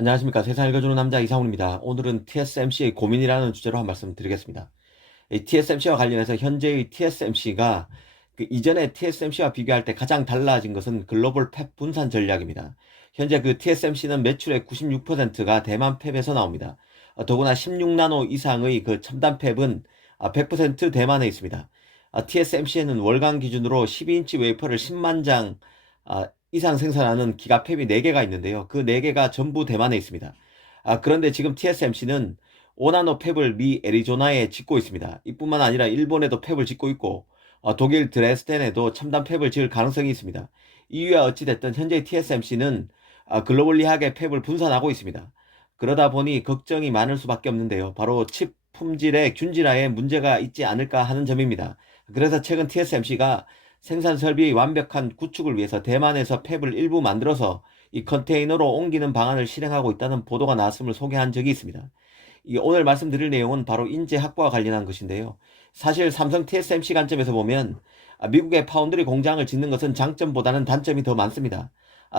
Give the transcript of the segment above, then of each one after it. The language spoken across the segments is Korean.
안녕하십니까. 세상 읽어주는 남자 이상훈입니다. 오늘은 TSMC의 고민이라는 주제로 한 말씀 드리겠습니다. 이 TSMC와 관련해서 현재의 TSMC가 그 이전의 TSMC와 비교할 때 가장 달라진 것은 글로벌 팹 분산 전략입니다. 현재 그 TSMC는 매출의 96%가 대만 팹에서 나옵니다. 더구나 16나노 이상의 그 첨단 팹은 100% 대만에 있습니다. TSMC에는 월간 기준으로 12인치 웨이퍼를 10만 장 이상 생산하는 기가팹이 4개가 있는데요. 그 4개가 전부 대만에 있습니다. 그런데 지금 TSMC는 5나노 팹을 미 애리조나에 짓고 있습니다. 이뿐만 아니라 일본에도 팹을 짓고 있고 독일 드레스덴에도 첨단 팹을 지을 가능성이 있습니다. 이유야 어찌됐든 현재 TSMC는 글로벌리하게 팹을 분산하고 있습니다. 그러다 보니 걱정이 많을 수밖에 없는데요. 바로 칩 품질의 균질화에 문제가 있지 않을까 하는 점입니다. 그래서 최근 TSMC가 생산 설비의 완벽한 구축을 위해서 대만에서 팹을 일부 만들어서 이 컨테이너로 옮기는 방안을 실행하고 있다는 보도가 나왔음을 소개한 적이 있습니다. 오늘 말씀드릴 내용은 바로 인재 확보와 관련한 것인데요. 사실 삼성 TSMC 관점에서 보면 미국의 파운드리 공장을 짓는 것은 장점보다는 단점이 더 많습니다.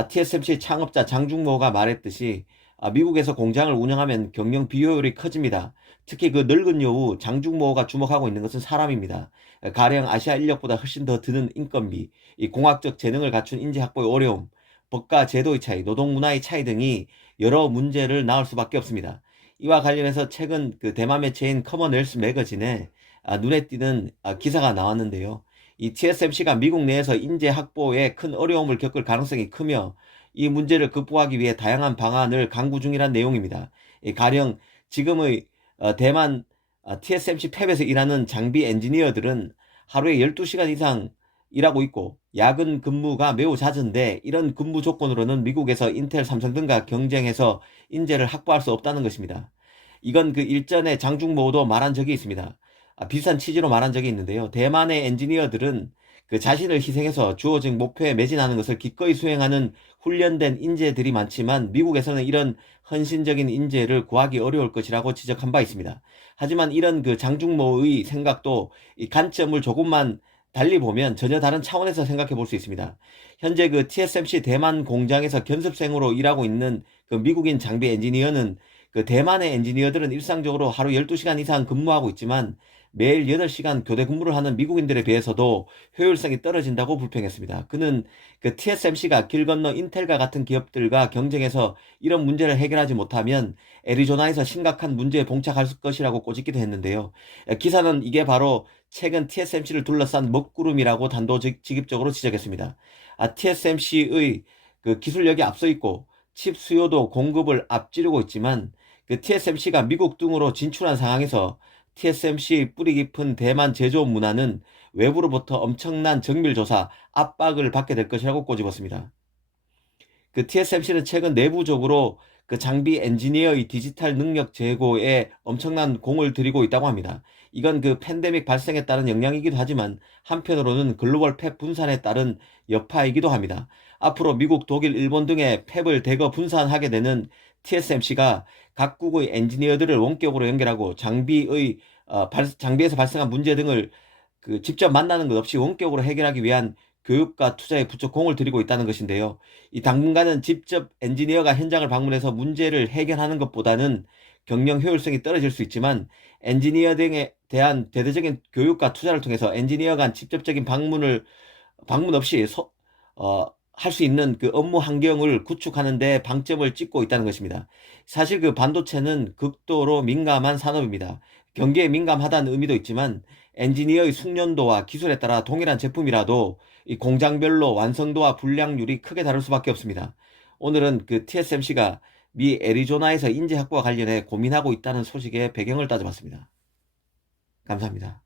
TSMC 창업자 장중모가 말했듯이 미국에서 공장을 운영하면 경영 비효율이 커집니다. 특히 그 늙은 여우 장중모가 주목하고 있는 것은 사람입니다. 가령 아시아 인력보다 훨씬 더 드는 인건비, 이 공학적 재능을 갖춘 인재 확보의 어려움, 법과 제도의 차이, 노동 문화의 차이 등이 여러 문제를 낳을 수밖에 없습니다. 이와 관련해서 최근 그 대만 매체인 커먼웰스 매거진에 눈에 띄는 기사가 나왔는데요. 이 TSMC가 미국 내에서 인재 확보에 큰 어려움을 겪을 가능성이 크며 이 문제를 극복하기 위해 다양한 방안을 강구 중이란 내용입니다. 가령 지금의 대만 TSMC 팹에서 일하는 장비 엔지니어들은 하루에 12시간 이상 일하고 있고 야근 근무가 매우 잦은데 이런 근무 조건으로는 미국에서 인텔, 삼성 등과 경쟁해서 인재를 확보할 수 없다는 것입니다. 이건 그 일전에 장중모도 말한 적이 있습니다. 비슷한 취지로 말한 적이 있는데요. 대만의 엔지니어들은 그 자신을 희생해서 주어진 목표에 매진하는 것을 기꺼이 수행하는 훈련된 인재들이 많지만 미국에서는 이런 헌신적인 인재를 구하기 어려울 것이라고 지적한 바 있습니다. 하지만 이런 그 장중모의 생각도 이 관점을 조금만 달리 보면 전혀 다른 차원에서 생각해 볼 수 있습니다. 현재 그 TSMC 대만 공장에서 견습생으로 일하고 있는 그 미국인 장비 엔지니어는 그 대만의 엔지니어들은 일상적으로 하루 12시간 이상 근무하고 있지만 매일 8시간 교대 근무를 하는 미국인들에 비해서도 효율성이 떨어진다고 불평했습니다. 그는 그 TSMC가 길 건너 인텔과 같은 기업들과 경쟁해서 이런 문제를 해결하지 못하면 애리조나에서 심각한 문제에 봉착할 것이라고 꼬집기도 했는데요. 기사는 이게 바로 최근 TSMC를 둘러싼 먹구름이라고 단도직입적으로 지적했습니다. TSMC의 그 기술력이 앞서 있고 칩 수요도 공급을 앞지르고 있지만 그 TSMC가 미국 등으로 진출한 상황에서 TSMC 뿌리 깊은 대만 제조업 문화는 외부로부터 엄청난 정밀조사, 압박을 받게 될 것이라고 꼬집었습니다. 그 TSMC는 최근 내부적으로 그 장비 엔지니어의 디지털 능력 제고에 엄청난 공을 들이고 있다고 합니다. 이건 그 팬데믹 발생에 따른 영향이기도 하지만 한편으로는 글로벌 팹 분산에 따른 여파이기도 합니다. 앞으로 미국, 독일, 일본 등의 팹을 대거 분산하게 되는 TSMC가 각국의 엔지니어들을 원격으로 연결하고 장비에서 발생한 문제 등을 그 직접 만나는 것 없이 원격으로 해결하기 위한 교육과 투자에 부쩍 공을 들이고 있다는 것인데요. 이 당분간은 직접 엔지니어가 현장을 방문해서 문제를 해결하는 것보다는 경영 효율성이 떨어질 수 있지만 엔지니어 등에 대한 대대적인 교육과 투자를 통해서 엔지니어 간 직접적인 방문 없이 할 수 있는 그 업무 환경을 구축하는 데 방점을 찍고 있다는 것입니다. 사실 그 반도체는 극도로 민감한 산업입니다. 경기에 민감하다는 의미도 있지만 엔지니어의 숙련도와 기술에 따라 동일한 제품이라도 이 공장별로 완성도와 불량률이 크게 다를 수밖에 없습니다. 오늘은 그 TSMC가 미 애리조나에서 인재 확보와 관련해 고민하고 있다는 소식의 배경을 따져봤습니다. 감사합니다.